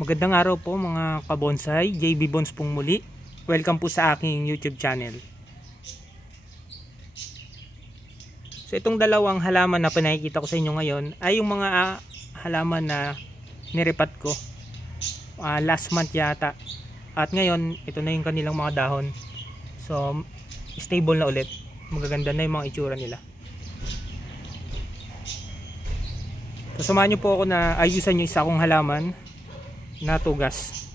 Magandang araw po mga kabonsai, JB Bons pong muli. Welcome po sa aking YouTube channel. So itong dalawang halaman na pinakikita ko sa inyo ngayon ay yung mga ah, halaman na nirepat ko Ah, last month yata. At ngayon, ito na yung kanilang mga dahon. So, stable na ulit. Magaganda na yung mga itsura nila. So, samahan nyo po ako na ayusan yung isa kong halaman na tugas.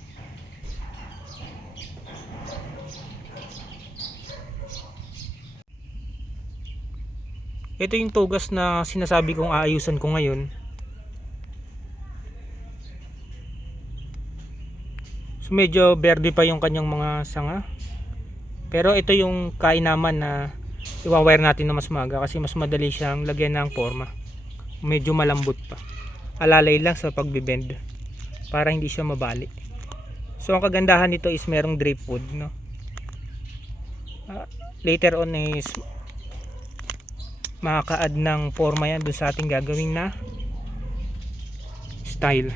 Ito yung tugas na sinasabi kong aayusan ko ngayon. So medyo verde pa yung kanyang mga sanga. Pero ito yung kainaman na iwawire natin na mas maga kasi mas madali siyang lagyan ng forma. Medyo malambot pa. Alalay lang sa pagbibend para hindi siya mabali. So ang kagandahan nito is merong drip wood, no. Ah, later on is makaka-add ng forma yan dun sa ating gagawing na style.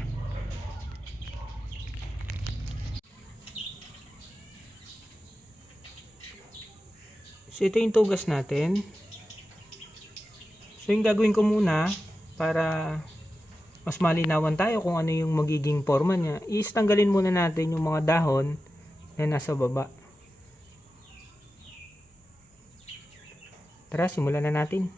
So ito yung tugas natin. So yung gagawin ko muna para mas malinawan tayo kung ano yung magiging forma niya is tanggalin muna natin yung mga dahon na nasa baba. Tara, simulan na natin.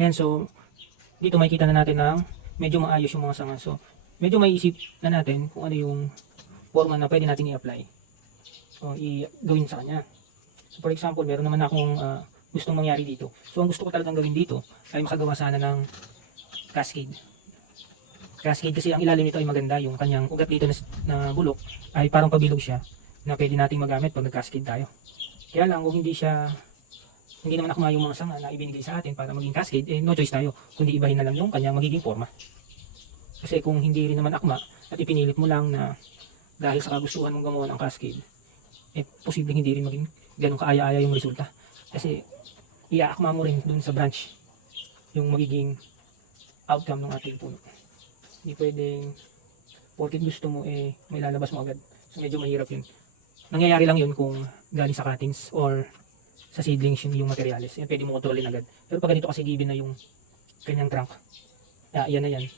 Ayan, so, dito makikita na natin na medyo maayos yung mga sanga. So, medyo maiisip na natin kung ano yung forma na pwede natin i-apply. So, i-gawin sa kanya. So, for example, meron naman akong ah, gustong mangyari dito. So, ang gusto ko talagang gawin dito ay makagawa sana ng cascade. Cascade kasi ang ilalim nito ay maganda. Yung kanyang ugat dito na, na bulok ay parang pabilog siya na pwede nating magamit pag nag-cascade tayo. Kaya lang, kung hindi siya hindi naman akma yung mga sanga na ibinigay sa atin para maging cascade, eh no choice tayo, kundi ibahin na lang yung kanyang magiging forma. Kasi kung hindi rin naman akma at ipinilit mo lang na dahil sa kagustuhan mong gumawa ng cascade, eh posibleng hindi rin maging ganun kaaya-aya yung resulta. Kasi iaakma mo rin dun sa branch yung magiging outcome ng ating puno. Hindi pwedeng porket gusto mo eh may lalabas mo agad. So medyo mahirap yun. Nangyayari lang yun kung galing sa cuttings or sa seedlings yun yung materials. Yan pwede mo kontrolin agad. Pero pag ganito kasi given na yung kanyang trunk. Ah, yan na yan.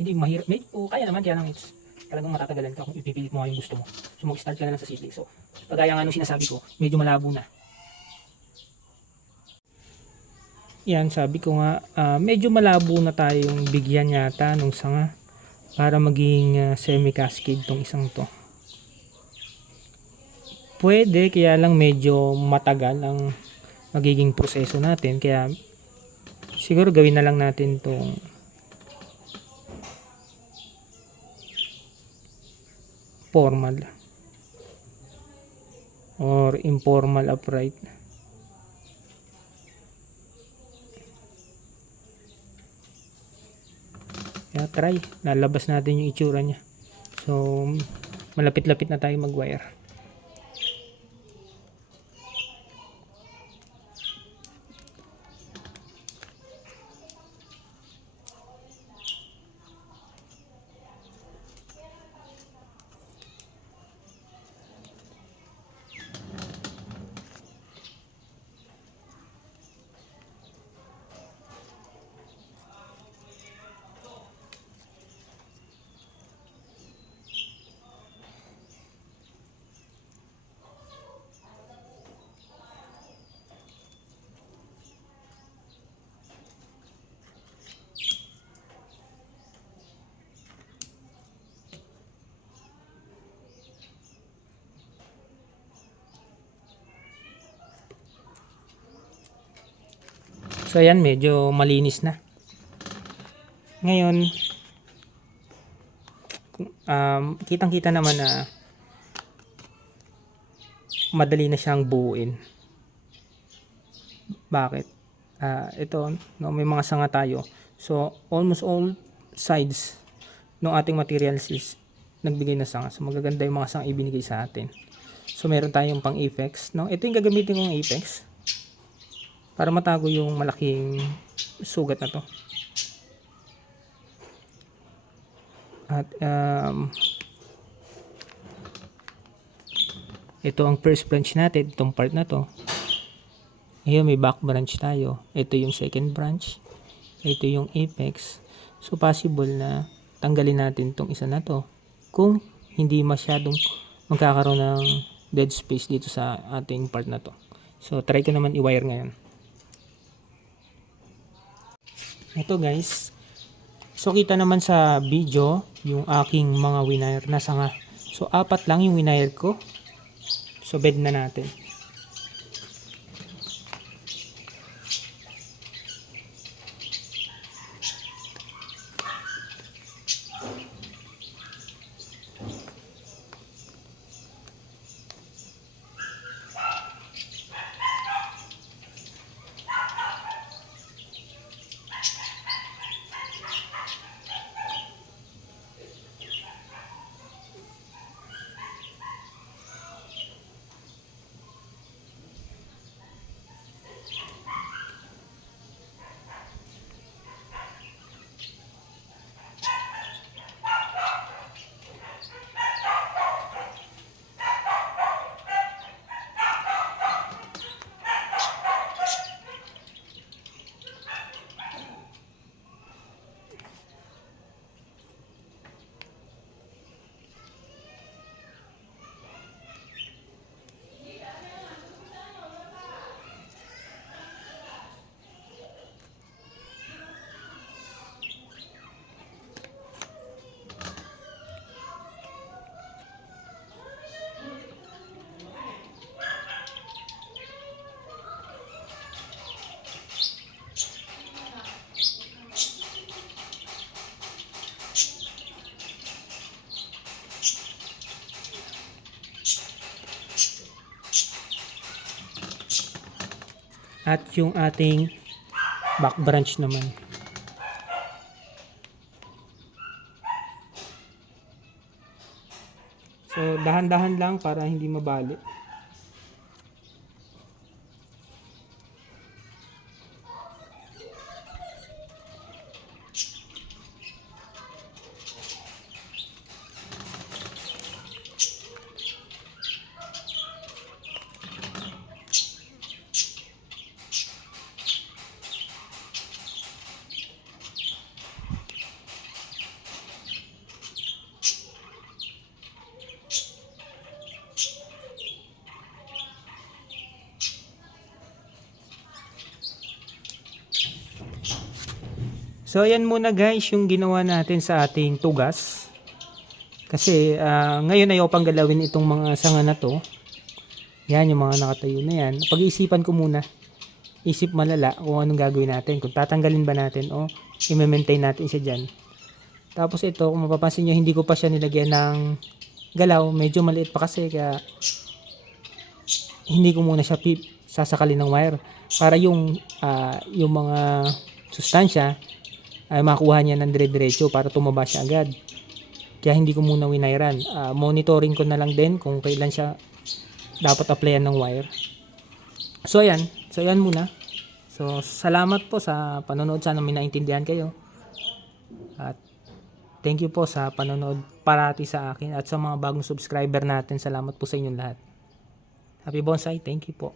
Hindi mahirap. May, o kaya naman kaya lang it's talagang matatagalan ka kung ipipilit mo nga yung gusto mo. So mag-start ka na lang sa seedling. So pagaya nga nung sinasabi ko, medyo malabo na. Yan, sabi ko nga, ah, medyo malabo na tayong bigyan yata nung sanga para maging ah, semi-cascade tong isang to. Pwede, kaya lang medyo matagal ang magiging proseso natin. Kaya siguro gawin na lang natin tong formal or informal upright. Kaya try, lalabas natin yung itsura niya. So, malapit-lapit na tayo mag-wire. So ayan, medyo malinis na. Ngayon, um, kitang-kita naman na madali na siyang buuin. Bakit? Ah, ito, no, may mga sanga tayo. So, almost all sides ng ating materials is nagbigay na sanga. So, magaganda yung mga sanga ibinigay sa atin. So, meron tayong pang apex. No? Ito yung gagamitin kong apex para matago yung malaking sugat na to. At um, ito ang first branch natin, itong part na to. Ngayon may back branch tayo. Ito yung second branch. Ito yung apex. So possible na tanggalin natin itong isa na to kung hindi masyadong magkakaroon ng dead space dito sa ating part na to. So try ko naman i-wire ngayon. Ito guys. So kita naman sa video yung aking mga winire na sanga. So apat lang yung winire ko. So bed na natin. At yung ating back branch naman. So dahan-dahan lang para hindi mabali. So ayan muna guys yung ginawa natin sa ating tugas. Kasi ah, ngayon ayaw pang galawin itong mga sanga na to. Yan yung mga nakatayo na yan. Pag-iisipan ko muna. Isip malala kung anong gagawin natin. Kung tatanggalin ba natin o i-maintain natin siya dyan. Tapos ito, kung mapapansin nyo, hindi ko pa siya nilagyan ng galaw. Medyo maliit pa kasi kaya hindi ko muna siya pip, sasakalin ng wire. Para yung, ah, yung mga sustansya ay makuha niya ng dire-diretso para tumaba siya agad. Kaya hindi ko muna winairan. Ah, monitoring ko na lang din kung kailan siya dapat applyan ng wire. So ayan, so ayan muna. So salamat po sa panonood. Sana may naintindihan kayo. At thank you po sa panonood parati sa akin at sa mga bagong subscriber natin. Salamat po sa inyong lahat. Happy Bonsai, thank you po.